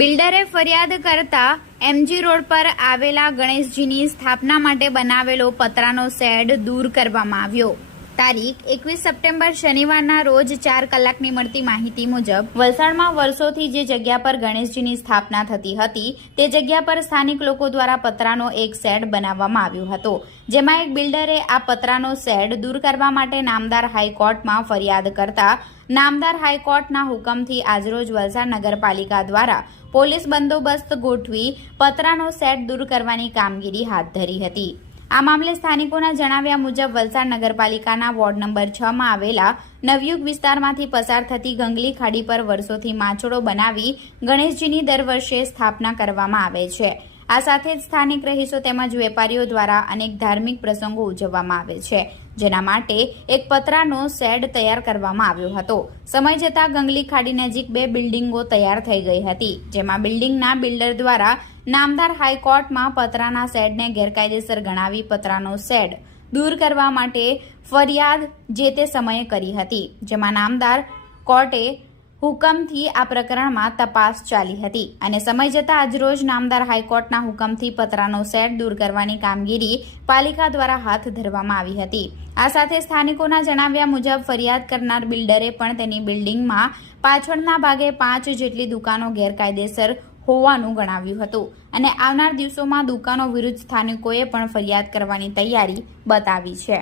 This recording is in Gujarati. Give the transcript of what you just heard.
બિલ્ડરે ફરિયાદ કરતા એમજી રોડ પર આવેલા ગણેશજીની સ્થાપના માટે બનાવેલો પતરાનો શેડ દૂર કરવામાં આવ્યો। તારીખ 21 સપ્ટેમ્બર શનિવારના રોજ 4 કલાકની મળતી માહિતી મુજબ વલસાડમાં વર્ષોથી જે જગ્યા પર ગણેશજીની સ્થાપના થતી હતી તે જગ્યા પર સ્થાનિક લોકો દ્વારા પતરાનો એક શેડ બનાવવામાં આવ્યો હતો, જેમાં એક બિલ્ડરે આ પતરાનો શેડ દૂર કરવા માટે નામદાર હાઈકોર્ટમાં ફરિયાદ કરતા નામદાર હાઈકોર્ટના હુકમથી આજરોજ વલસાડ નગરપાલિકા દ્વારા પોલીસ બંદોબસ્ત ગોઠવી પતરાનો શેડ દૂર કરવાની કામગીરી હાથ ધરી હતી। આ મામલે સ્થાનિકોના જણાવ્યા મુજબ વલસાડ નગરપાલિકાના વોર્ડ નંબર 6 માં આવેલા નવયુગ વિસ્તારમાંથી પસાર થતી ગંગલી ખાડી પર વર્ષોથી માછોડો બનાવી ગણેશજીની દર વર્ષે સ્થાપના કરવામાં આવે છે। આ સાથે જ સ્થાનિક રહીશો તેમજ વેપારીઓ દ્વારા અનેક ધાર્મિક પ્રસંગો ઉજવવામાં આવે છે, જેના માટે એક પતરાનો શેડ તૈયાર કરવામાં આવ્યો હતો। સમય જતાં ગંગલી ખાડી નજીક 2 બિલ્ડિંગો તૈયાર થઈ ગઈ હતી, જેમાં બિલ્ડિંગના બિલ્ડર દ્વારા નામદાર હાઈકોર્ટમાં પતરાના શેડને ગેરકાયદેસર ગણાવી પતરાનો શેડ દૂર કરવા માટે ફરિયાદ જે તે સમયે કરી હતી, જેમાં નામદાર કોર્ટે હુકમથી આ પ્રકરણમાં તપાસ ચાલી હતી અને સમય જતાં આજરોજ નામદાર હાઈકોર્ટના હુકમથી પતરાનો શેડ દૂર કરવાની કામગીરી પાલિકા દ્વારા હાથ ધરવામાં આવી હતી। આ સાથે સ્થાનિકોના જણાવ્યા મુજબ ફરિયાદ કરનાર બિલ્ડરે પણ તેની બિલ્ડિંગમાં પાછળના ભાગે 5 જેટલી દુકાનો ગેરકાયદેસર હોવાનું ગણાવ્યું હતું અને આવનાર દિવસોમાં દુકાનો વિરુદ્ધ સ્થાનિકોએ પણ ફરિયાદ કરવાની તૈયારી બતાવી છે।